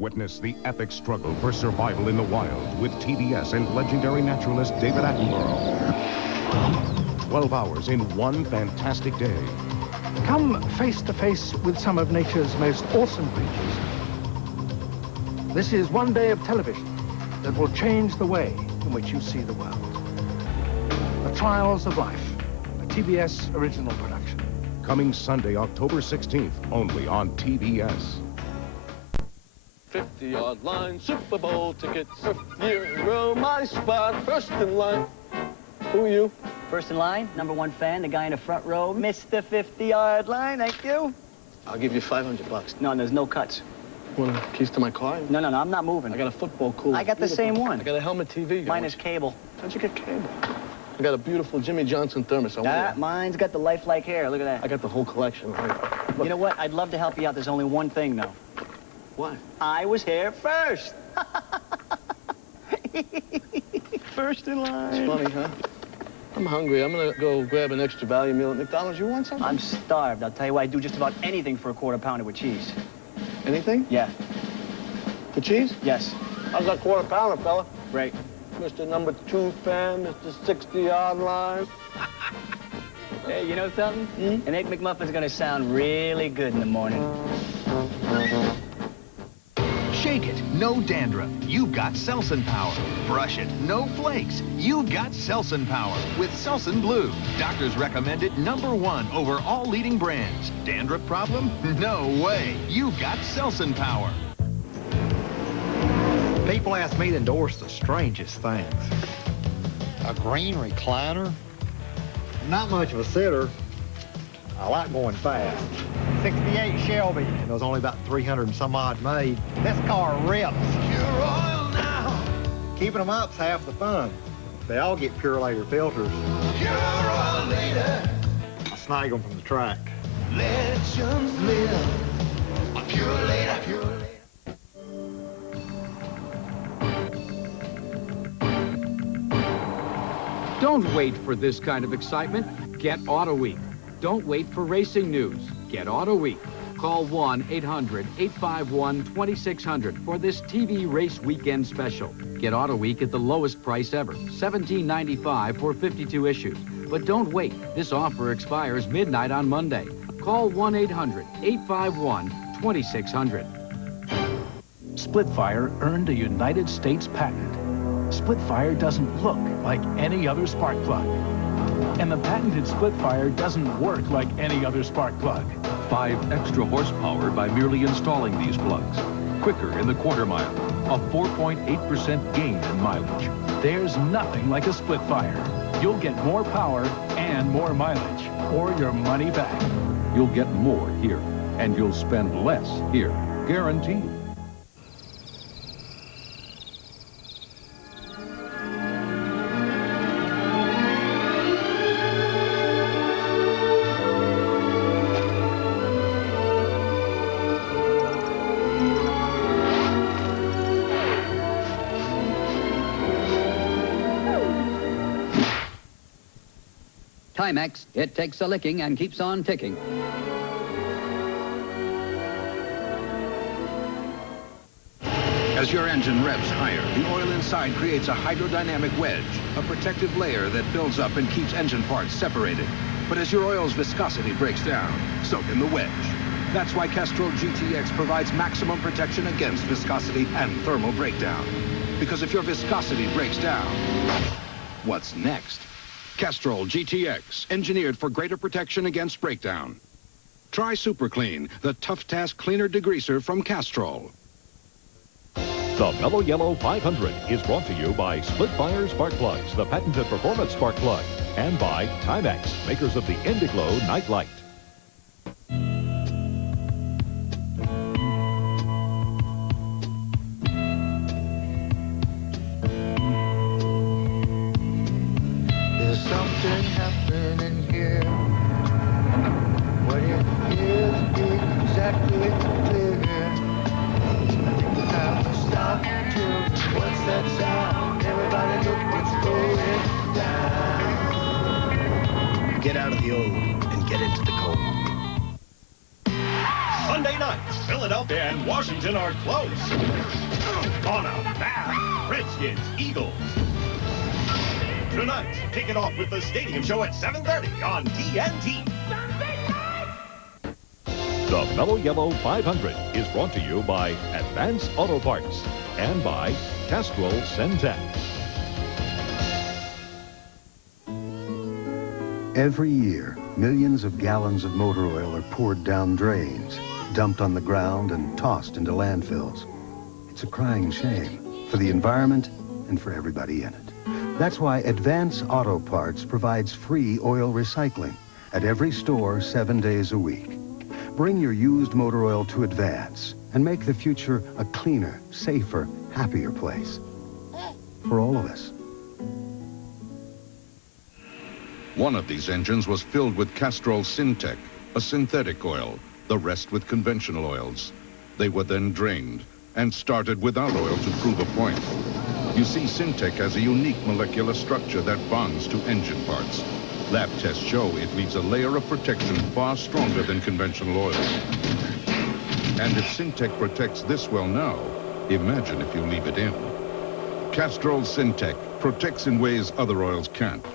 Witness the epic struggle for survival in the wild with TBS and legendary naturalist David Attenborough. 12 hours in one fantastic day. Come face to face with some of nature's most awesome creatures. This is one day of television that will change the way in which you see the world. The Trials of Life, a TBS original production. Coming Sunday, October 16th, only on TBS. 50-yard line, Super Bowl tickets. You're my spot, first in line. Who are you? First in line, #1 fan, the guy in the front row, Mr. 50-yard line, thank you. I'll give you $500. No, there's no cuts. Want keys to my car? No, I'm not moving. I got a football cooler. I got the same one. I got a helmet TV. Mine is cable. How'd you get cable? I got a beautiful Jimmy Johnson thermos. Mine's got the lifelike hair, look at that. I got the whole collection. Look. You know what? I'd love to help you out. There's only one thing, though. What? I was here first. First in line. It's funny, huh? I'm hungry. I'm gonna go grab an extra value meal at McDonald's. You want something? I'm starved. I'll tell you what, I'd do just about anything for a quarter pounder with cheese. Anything? Yeah. The cheese? Yes. How's that quarter pounder, fella? Great. Mr. #2 fan, Mr. 60-yard line. Hey, you know something? An Egg McMuffin's gonna sound really good in the morning. Shake it, no dandruff. You've got Selsun Power. Brush it, no flakes. You've got Selsun Power with Selsun Blue. Doctors recommend it #1 over all leading brands. Dandruff problem? No way. You've got Selsun Power. People ask me to endorse the strangest things. A green recliner? Not much of a sitter. I like going fast. 68 Shelby, and there's only about 300 and some odd made. This car rips. Pure oil now. Keeping them up's half the fun. They all get Purolator filters. Pure oil later. I snag them from the track. Legends live. Purolator. Purolator. Don't wait for this kind of excitement. Get AutoWeek. Don't wait for racing news. Get AutoWeek. Call 1-800-851-2600 for this TV race weekend special. Get AutoWeek at the lowest price ever, $17.95 for 52 issues. But don't wait. This offer expires midnight on Monday. Call 1-800-851-2600. Splitfire earned a United States patent. Splitfire doesn't look like any other spark plug. And the patented Splitfire doesn't work like any other spark plug. 5 extra horsepower by merely installing these plugs. Quicker in the quarter mile. A 4.8% gain in mileage. There's nothing like a Splitfire. You'll get more power and more mileage, or your money back. You'll get more here, and you'll spend less here. Guaranteed. Timex, it takes a licking and keeps on ticking. As your engine revs higher, the oil inside creates a hydrodynamic wedge, a protective layer that builds up and keeps engine parts separated. But as your oil's viscosity breaks down, so can the wedge. That's why Castrol GTX provides maximum protection against viscosity and thermal breakdown. Because if your viscosity breaks down, what's next? Castrol GTX, engineered for greater protection against breakdown. Try Super Clean, the Tough Task Cleaner Degreaser from Castrol. The Mello Yello 500 is brought to you by Splitfire Spark Plugs, the patented performance spark plug, and by Timex, makers of the Indiglo Night Light. There's something happening here. What it is exactly clear. Time to stop. What's that sound? Everybody look what's going down. Get out of the old and get into the cold. Sunday Saturday nights, Philadelphia and Washington are close. On a map, Redskins, Eagles. Tonight, kick it off with the stadium show at 7:30 on TNT. The Mello Yellow 500 is brought to you by Advance Auto Parts and by Castrol Syntec. Every year, millions of gallons of motor oil are poured down drains, dumped on the ground, and tossed into landfills. It's a crying shame for the environment and for everybody in it. That's why Advance Auto Parts provides free oil recycling at every store 7 days a week. Bring your used motor oil to Advance and make the future a cleaner, safer, happier place. For all of us. One of these engines was filled with Castrol Syntec, a synthetic oil, the rest with conventional oils. They were then drained and started without oil to prove a point. You see, Syntec has a unique molecular structure that bonds to engine parts. Lab tests show it leaves a layer of protection far stronger than conventional oils. And if Syntec protects this well now, imagine if you leave it in. Castrol Syntec protects in ways other oils can't.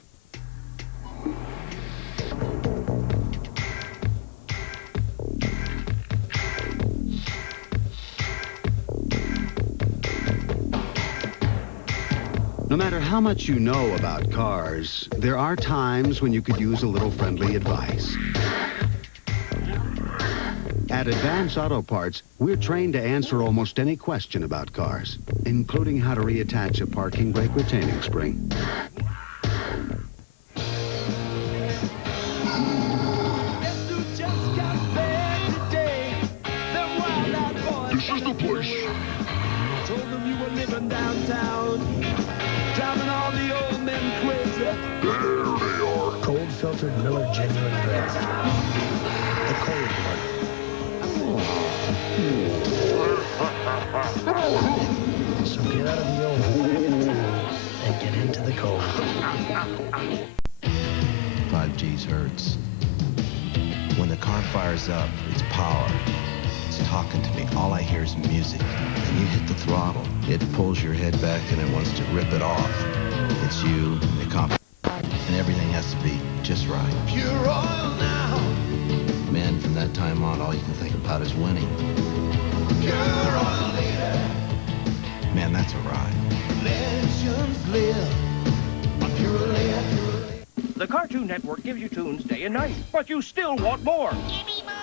No matter how much you know about cars, there are times when you could use a little friendly advice. At Advance Auto Parts, we're trained to answer almost any question about cars, including how to reattach a parking brake retaining spring. This is the place. Told them you were living downtown. Driving all the old men crazy. There they are. Cold filtered Miller Genuine Draft. The cold one. So get out of the old and get into the cold. 5G's hurts. When the car fires up, it's power. It's talking to me. All I hear is music. And you hit the throttle. It pulls your head back and it wants to rip it off. It's you, the cop, and everything has to be just right. Pure oil now. Man, from that time on, all you can think about is winning. Pure oil leader. Man, that's a ride. Legends live on Purolator. The Cartoon Network gives you tunes day and night, but you still want more. Give me more.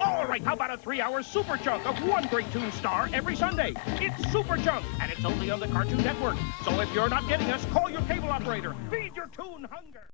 All right, how about a 3-hour super chunk of one great tune star every Sunday? It's Super Chunk, and it's only on the Cartoon Network. So if you're not getting us, call your cable operator. Feed your tune hunger.